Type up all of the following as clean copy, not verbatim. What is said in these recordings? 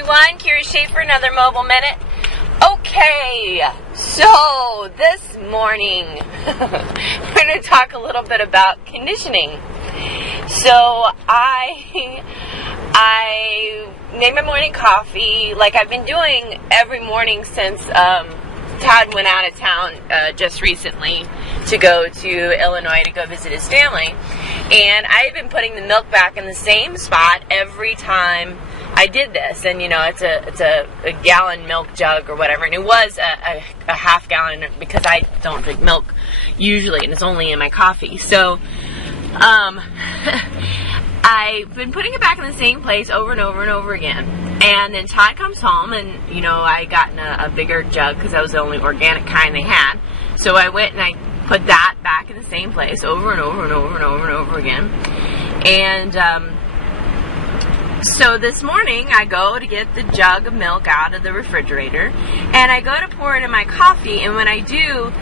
everyone, Kira Shea for another Mobile Minute. Okay, so this morning we're going to talk a little bit about conditioning. So I made my morning coffee like I've been doing every morning since Todd went out of town just recently to go to Illinois to go visit his family. And I've been putting the milk back in the same spot every time I did this. And you know, it's a gallon milk jug or whatever, and it was a half gallon because I don't drink milk usually, and it's only in my coffee. So I've been putting it back in the same place over and over and over again. And then Todd comes home, and you know, I got in a bigger jug because that was the only organic kind they had. So I went and I put that back in the same place over and over and over and over and over again. And so this morning I go to get the jug of milk out of the refrigerator, and I go to pour it in my coffee, and when I do,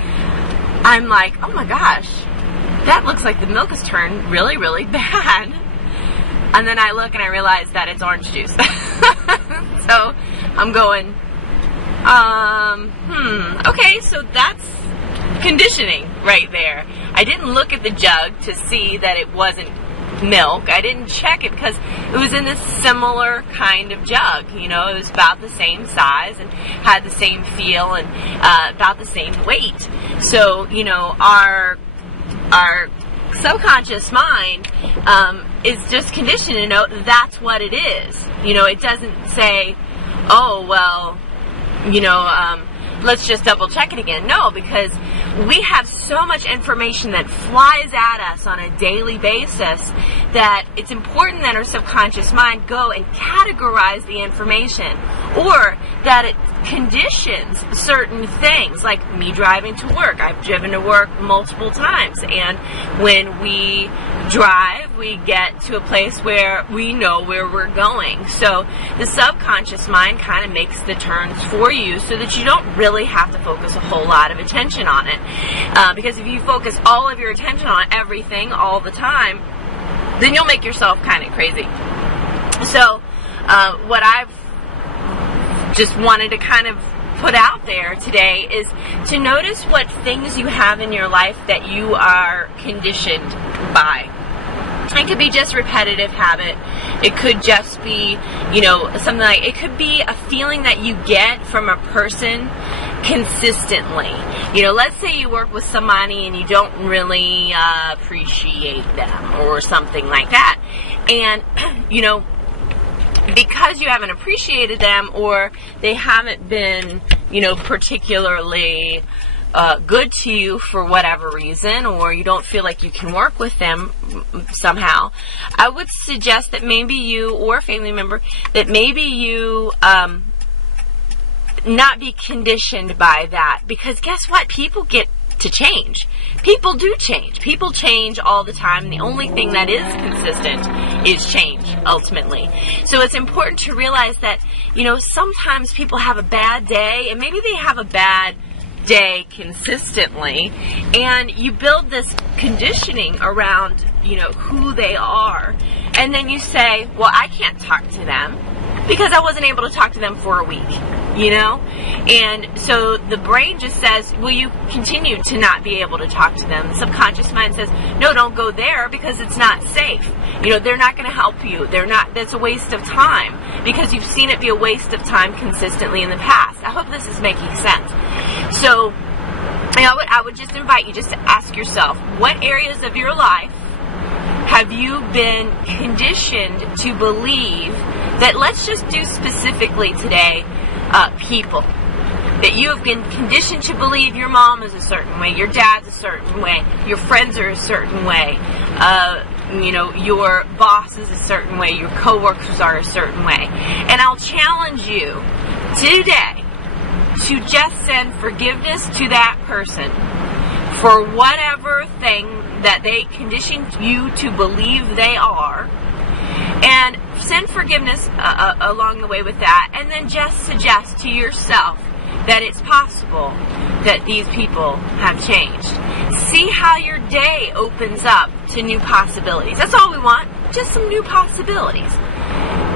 I'm like, oh my gosh, that looks like the milk has turned really, really bad. And then I look and I realize that it's orange juice. So I'm going, okay, so that's conditioning right there. I didn't look at the jug to see that it wasn't milk. I didn't check it because it was in this similar kind of jug. You know, it was about the same size and had the same feel and about the same weight. So, you know, our subconscious mind is just conditioned to know that's what it is. You know, it doesn't say, oh, well, you know, let's just double check it again. No, because we have so much information that flies at us on a daily basis that it's important that our subconscious mind go and categorize the information, or that it conditions certain things, like me driving to work. I've driven to work multiple times, and when we drive, we get to a place where we know where we're going. So the subconscious mind kind of makes the turns for you so that you don't really have to focus a whole lot of attention on it. Because if you focus all of your attention on everything all the time, then you'll make yourself kind of crazy. So what I've just wanted to kind of put out there today is to notice what things you have in your life that you are conditioned by. It could be just repetitive habit. It could just be, you know, something like, it could be a feeling that you get from a person consistently. You know, let's say you work with somebody and you don't really appreciate them or something like that. And, you know, because you haven't appreciated them, or they haven't been, you know, particularly good to you for whatever reason, or you don't feel like you can work with them somehow, I would suggest that maybe you, or a family member, that maybe you not be conditioned by that. Because guess what? People get to change. People do change. People change all the time. The only thing that is consistent is change, ultimately. So it's important to realize that, you know, sometimes people have a bad day, and maybe they have a bad day consistently, and you build this conditioning around, you know, who they are, and then you say, well, I can't talk to them because I wasn't able to talk to them for a week, you know? And so the brain just says, well, you continue to not be able to talk to them. The subconscious mind says, no, don't go there because it's not safe. You know, they're not going to help you. That's a waste of time, because you've seen it be a waste of time consistently in the past. I hope this is making sense. So I would just invite you just to ask yourself, what areas of your life have you been conditioned to believe that, let's just do specifically today, people, that you have been conditioned to believe your mom is a certain way, your dad's a certain way, your friends are a certain way, you know, your boss is a certain way, your coworkers are a certain way. And I'll challenge you today to just send forgiveness to that person for whatever thing that they conditioned you to believe they are, and send forgiveness along the way with that, and then just suggest to yourself that it's possible that these people have changed. See how your day opens up to new possibilities. That's all we want, just some new possibilities.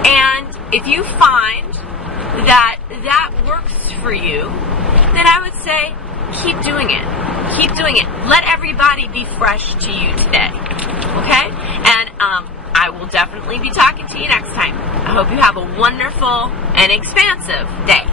And if you find that works for you, then I would say keep doing it. Keep doing it. Let everybody be fresh to you today. Okay? And I will definitely be talking to you next time. I hope you have a wonderful and expansive day.